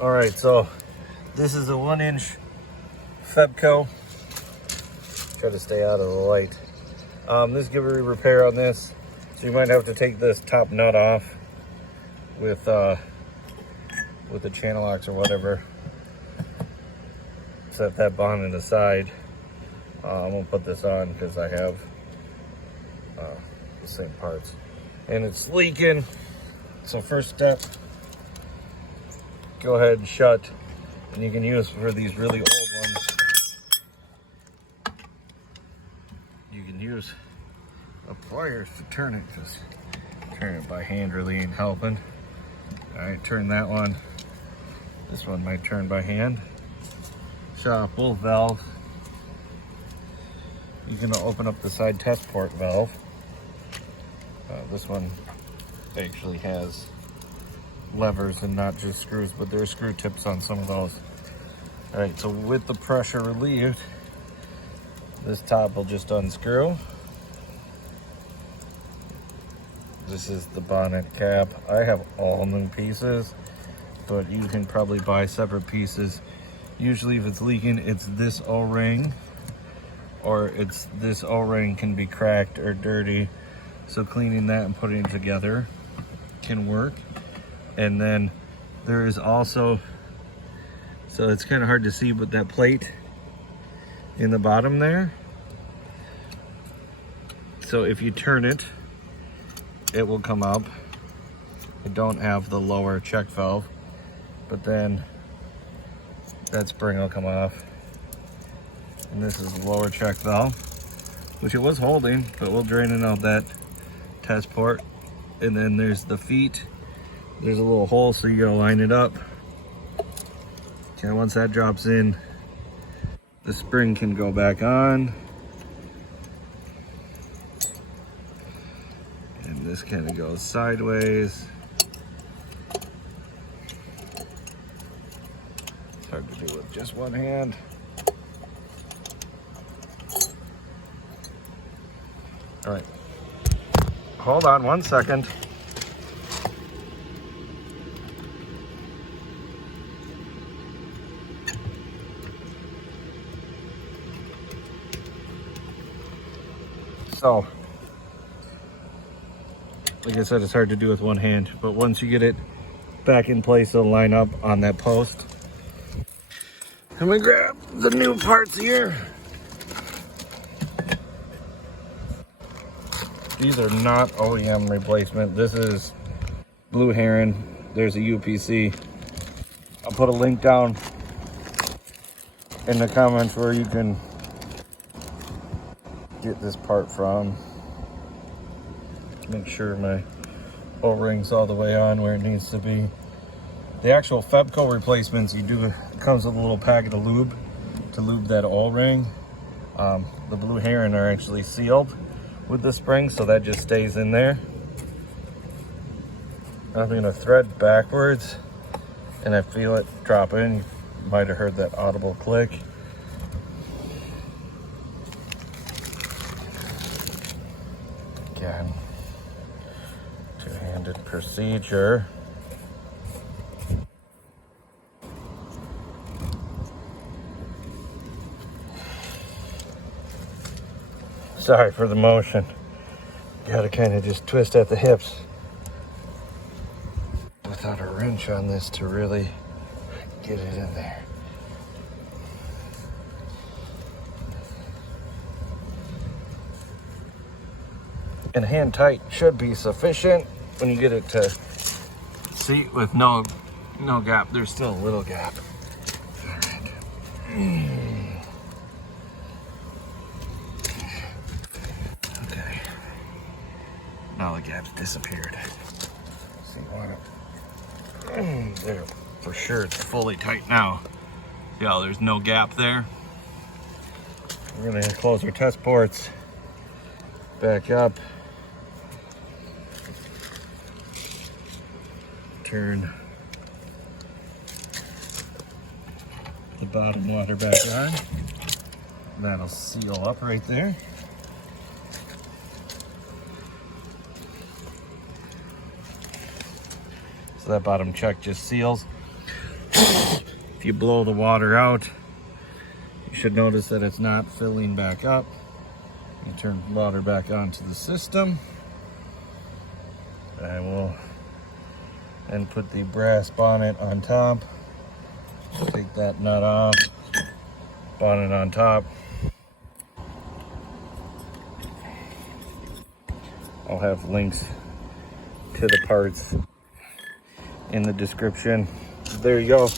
All right, so this is a 1-inch Febco. Try to stay out of the light. This give a repair on this, so you might have to take this top nut off with the channel locks or whatever. Set that bonnet aside. I'm gonna put this on because I have the same parts, and it's leaking. So first step, go ahead and shut, and you can use for these really old ones. You can use a pliers to turn it, because turn it by hand really ain't helping. All right, turn that one. This one might turn by hand. Shut off both valves. You can open up the side test port valve. This one actually has levers and not just screws, but there's screw tips on some of those. All right, so with the pressure relieved, this top will just unscrew. This is the bonnet cap. I have all new pieces, but you can probably buy separate pieces. Usually if it's leaking, it's this O-ring, or it's this O-ring can be cracked or dirty. So cleaning that and putting it together can work. And then there is also, so it's kind of hard to see, but that plate in the bottom there. So if you turn it, it will come up. I don't have the lower check valve, but then that spring will come off. And this is the lower check valve, which it was holding, but we'll drain it out that test port. And then there's the feet. There's a little hole, so you gotta line it up. Okay, once that drops in, the spring can go back on. And this kind of goes sideways. It's hard to do with just one hand. All right, hold on 1 second. So, like I said, it's hard to do with one hand, but once you get it back in place, it'll line up on that post. I'm gonna grab the new parts here. These are not OEM replacement. This is Blue Heron. There's a UPC. I'll put a link down in the comments where you can get this part from. Make sure my O-ring's all the way on where it needs to be. The actual Febco replacements, it comes with a little packet of lube to lube that O-ring. The Blue Heron are actually sealed with the spring, so that just stays in there. I'm gonna thread backwards, and I feel it drop in. You might have heard that audible click. Again, two-handed procedure. Sorry for the motion. Gotta kind of just twist at the hips without a wrench on this to really get it in there. And hand tight should be sufficient when you get it to seat with no gap. There's still a little gap. All right. Okay. Now the gap's disappeared. So you want it there for sure. It's fully tight now. Yeah, there's no gap there. We're gonna close our test ports back up. Turn the bottom water back on. That'll seal up right there. So that bottom check just seals. If you blow the water out, you should notice that it's not filling back up. You turn water back onto the system. I will then put the brass bonnet on top. Take that nut off, bonnet on top. I'll have links to the parts in the description. There you go.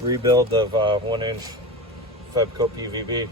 Rebuild of 1-inch Febco PVB.